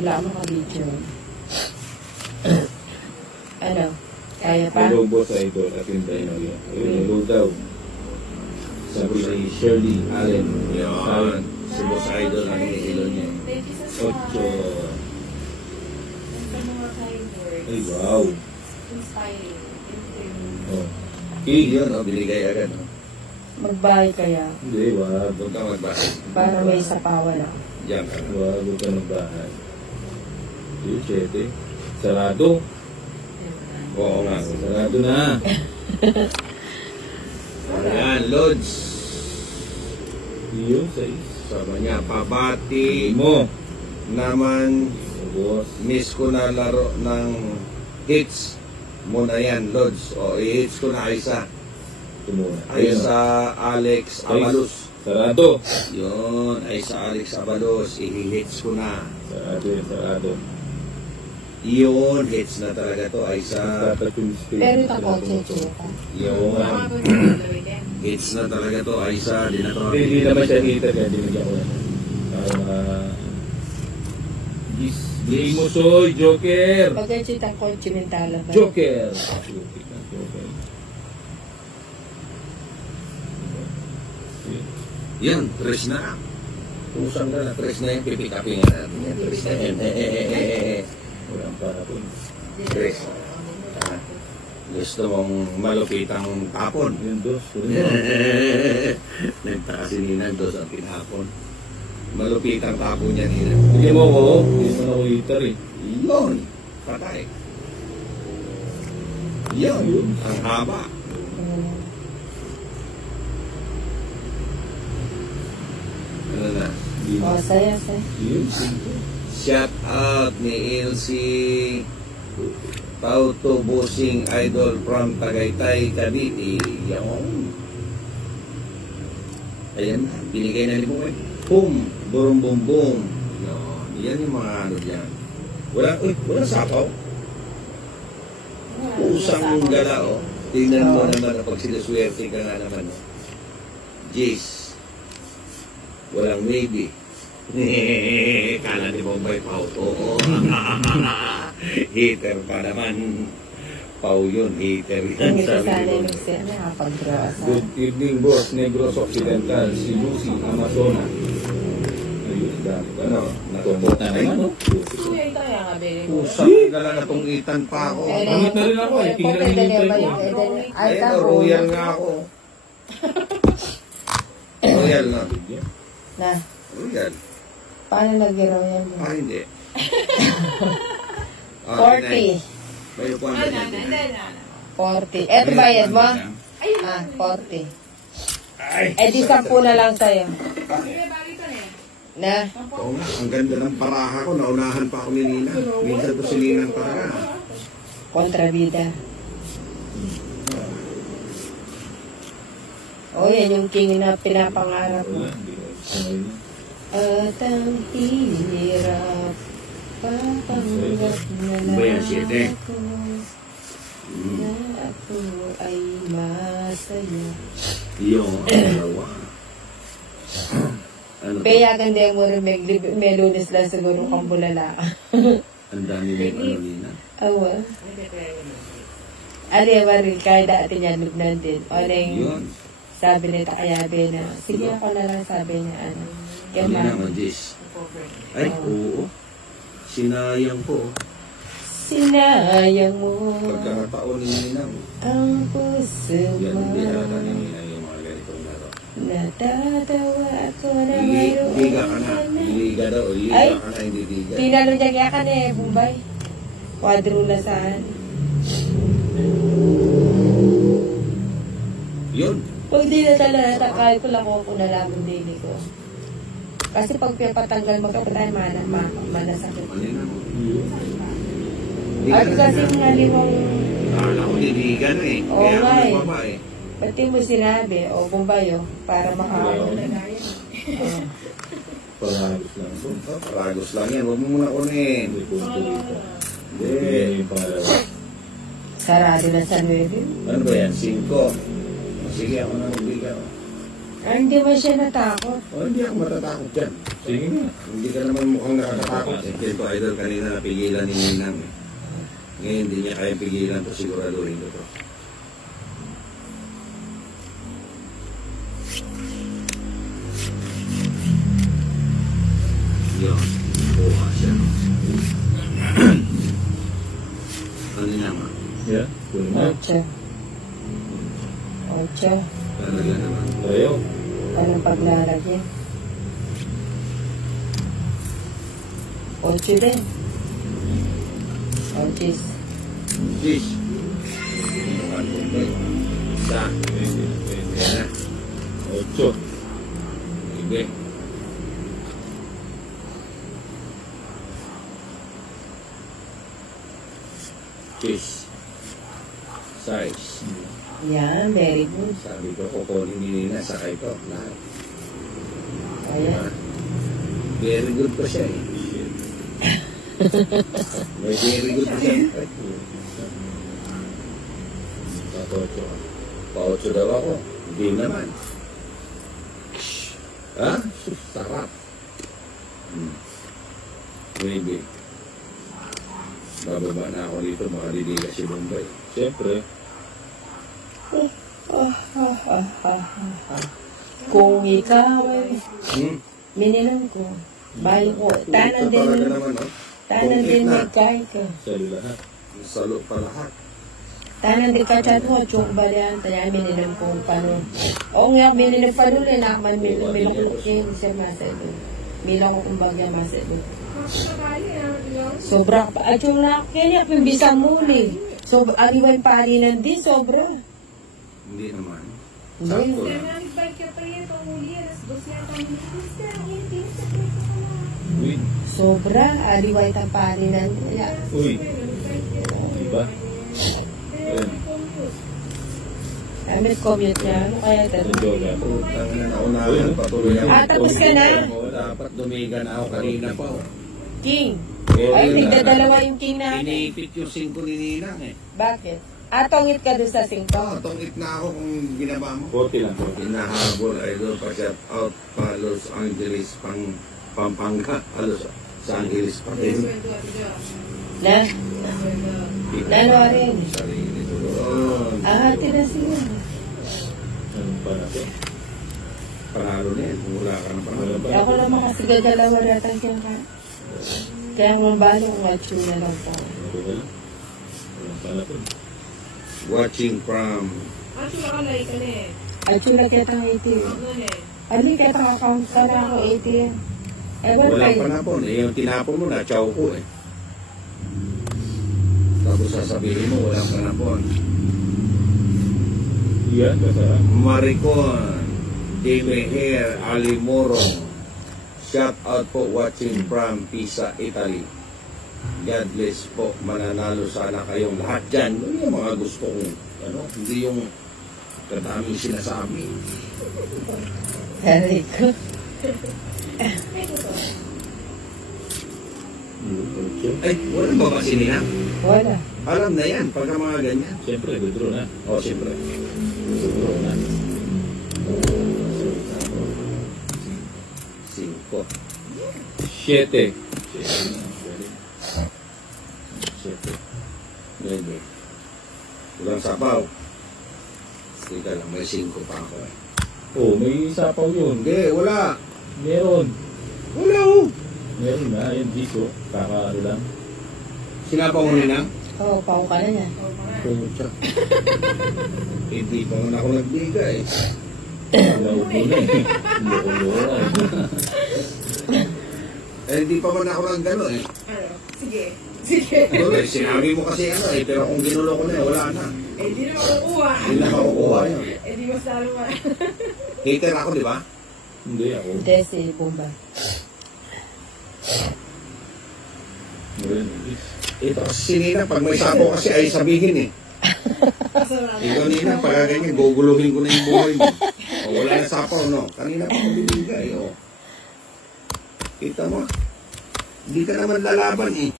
Wala mo ka-video. Ano? Kaya pa? Lobo sa idol at hindi na yun. Lobo daw. Sabi si Shirley Allen. Yan. Si Boss Idol ang ilo niya. 8. Ay, wow. Oh. Okay, yun. Binigay agad. Magbahay kaya. Hindi, wag. Huwag ka magbahay. Para may sapawan ako. Diyan ka. Wag ka magbahay. Yung 7. Sarado. Oo nga. Sarado na. Ayan, Lods. Yung 6. Sabi niya, pabati Mo. naman. Boss. Miss ko na laro ng hits mo na yan, Lods. O, i-hits ko na isa. Tumuna. Ay sa Alex Abalos. Sarado. Yun, ay sa Alex Abalos. I-hits ko na. Sarado yan, sarado. Yun, hits na talaga to. Ay sa... Pero ito ko, cheche pa. Yun, hits na talaga to. Ay sa... Hindi naman siya hitter kaya dinigyan ko yan. Di mo soy, Joker. Pagkachita ko, chinintala ba? Joker. yan, tres na. Pusang na na, tres na yan. Pipikapin nga natin yan. Tres na yan. Walang para po. Tres. Gusto mong malupitang tapon. Yung 2. Nagtaka si Ninang, 2 ang tinapon. Malupitang tapon niya, Ninang. Hindi mo ko. Hindi mo na ko hitter eh. Yun, patay. Yun, ang haba. Ano na? Oh, saya. Yun. Shout out ni Elsie Pauto Bossing Idol from Tagaytay, Cavite. Yan. Ayan, binigay na ni Bungay. Boom, burum bum bum. Yan yung mga ano dyan. Wala sapaw. Pusang gala, oh. Tingnan mo naman pag sinaswerte ka nga naman. Jace. Walang maybe. Kala ni Bombay Pau to. Hater pa naman. Pau yun, hater yan. Hindi Sabi sana ni yung Bombay. siya nakapag-draw sa... Good evening, boss. Negros Occidental. Si Lucy Amazona. Ayun, dami. Ano? Natumbot na naman, no? Pusang gala na tong itan pa ako. Pangit na rin ako eh. Tingnan na hinintay ko. Ay, Ayun, royal nga ako. Royal na. Na, Royal. paano nag-giraw yan? Ah, hindi. 40. Bayo po ang 40. Eto bayad mo? Ah, 40. Eh di 10 na lang sa'yo. Na? Oo nga, ang ganda ng paraha ko. Naunahan pa ako ni Nina. Minsan to si Nina ang paraha. Kontrabida. Oh, yan yung king na pinapangarap mo. At ang hirap papanggap na Ba yan, siyete? ako na ako ay masaya. Yung dalawa. Ano to? Payagan din mo rin may lunes lang siguro kang bulala. Ang dami mong ano, Nina. Awa. Ano yung maril kaya dati niya lugnan din. O na yung Yun. sabi nito kaya na, sige ako na lang sabi niya ano. Kaya Nina, ma'am. Majis. Ay, oo. Sinayang ko. Sinayang mo Pagkakataon ni Nina. ang puso Yan, mo. hindi halata ni Nina yung mga ganitong laro. Natatawa ako na Liga ka na. Liga daw. Liga Ay. ka na, hindi liga. Tinalo niya kaya ka na eh, Bombay. Quadrula saan? Yun. Pag di na talaga, kahit ko lang ako nalaman dili ko. Kasi pag pinapatanggal magkapatay, manasakit. Malina mo. At kasi nga limang, Kala ko niliga na eh. Oo Kaya nga ako eh. nababa eh. pati mo sinabi, o Bombay, para makaano. Paragos lang. Paragos lang yan. Huwag mo muna kunin. Hindi po ito dito. Hindi. Hindi yung pangalawa. Sarado na sa 9. Ano ba yan? 5. Sige, ako na magbigay. Hindi ba siya natakot? O, hindi ako matatakot dyan. Sige nga. Hindi ka naman mukhang nakatatakot. Ito, idol, kanina napigilan ni Ninang. Ngayon, hindi niya kaya pigilan to, siguraduhin ko to. Yun, buha siya. Ano naman? Yeah. Kunin mo. 8. 8. Talaga naman. Ayaw. Anong paglalagyan? 8 din. 8. Fish. Isa. Yan na. 8. Sige. Fish. Size. Yan, very good. Sabi ko, kukunin ni Nina sa ito. Lahat. Ayan. Very good pa siya eh. May very good pa siya. Patocho. Pa-8 daw ako. Hindi naman. Ha? Sarap. Maybe. Bababa na ako dito, makadidila si Bombay. Siyempre. Kung ikaw ay minilang ko, bayo ko, tanan Ito talaga din, naman, oh. tanan din na. magkay ka. Sa lahat. Salo pa lahat. Tanan din ka chat mo, chung balian, tayo minilang ko paano. Oo nga, minilang pa nun, nakman milok siya masado. Milang ko kumbaga masado. Sobra pa, at yung kanya, pimbisa muli. So, aliway parinan din, sobra. Hindi naman. Hindi. Sakto lang. Uy. Sobra, aliway parinan. Uy. Diba? Ayan. Amit commute niya, ano kaya ito? Medyo na. Putang na naunahan patuloy ako. Tapos ka na? Dapat dumiga na ako kanina pa. Oh. King. Oo, Ay, yun tigdadalawa yung king natin. Iniipit yung 5 ni Ninang eh. Bakit? Tongit ka doon sa 5. Tungit na ako kung ginaba mo. 40 lang. 40. Inahabol, idol, pa-shout out pa Los Angeles, Pampanga, Los Angeles pa rin. Na? Lalo rin. Sarili doon. Tira siya. Anong pa natin? Panalo na yan, kung wala ka ng panalo. Ako lang makasigadalawa natin siya ka. Kaya mabalo kung atsuna lang po. Okay lang. Walang pa natin. Watching from Atsuna kita ng 80. Ano kita account ka na ako 80. walang panapon. Eh, yung tinapon mo, na-chow ko eh. Tapos sasabihin mo, walang panapon. Yan, masarap. Maricon, Demeher, Alimoro. Shout out po watching from Pisa, Italy. God bless po, mananalo sana kayong lahat dyan. Yun yung mga gusto kong, hindi yung kadaming sinasabi. Sabi ko. Ay, wala ba ba sinina? Wala. Alam na yan, pagka mga ganyan. Siyempre, withdraw na. O, siyempre. Withdraw na. 5. 7. 7. Maybe. Walang sabaw. Teka lang, may 5 pa ako eh. Oh, may sapaw yun. Hindi, wala. Meron. Wala oh. Meron na. Ayun, Jiso. Kakaano lang. Sinapaw mo nila? Oo, pao ka na yan. Pucha. Hindi pa man ako nagbigay. Naupo na eh. Loko-loko na eh. Hindi pa man ako nag-gano eh. Sige. Sige. Sinabi mo kasi pero kung ginulo ko na wala na. Di na makukuha. Hindi na makukuha yun. Di mas lalo ma. Hater ako, di ba? Hindi ako. Hindi, si Bomba. Meron. Ito kasi si Nina, pag may sapo kasi ay sabihin eh. Ikaw Nina, pag ganyan, guguluhin ko na yung buhay mo. O, wala na sapaw, no? Kanina pa ako bibigay, o. Kita mo? Hindi ka naman lalaban eh.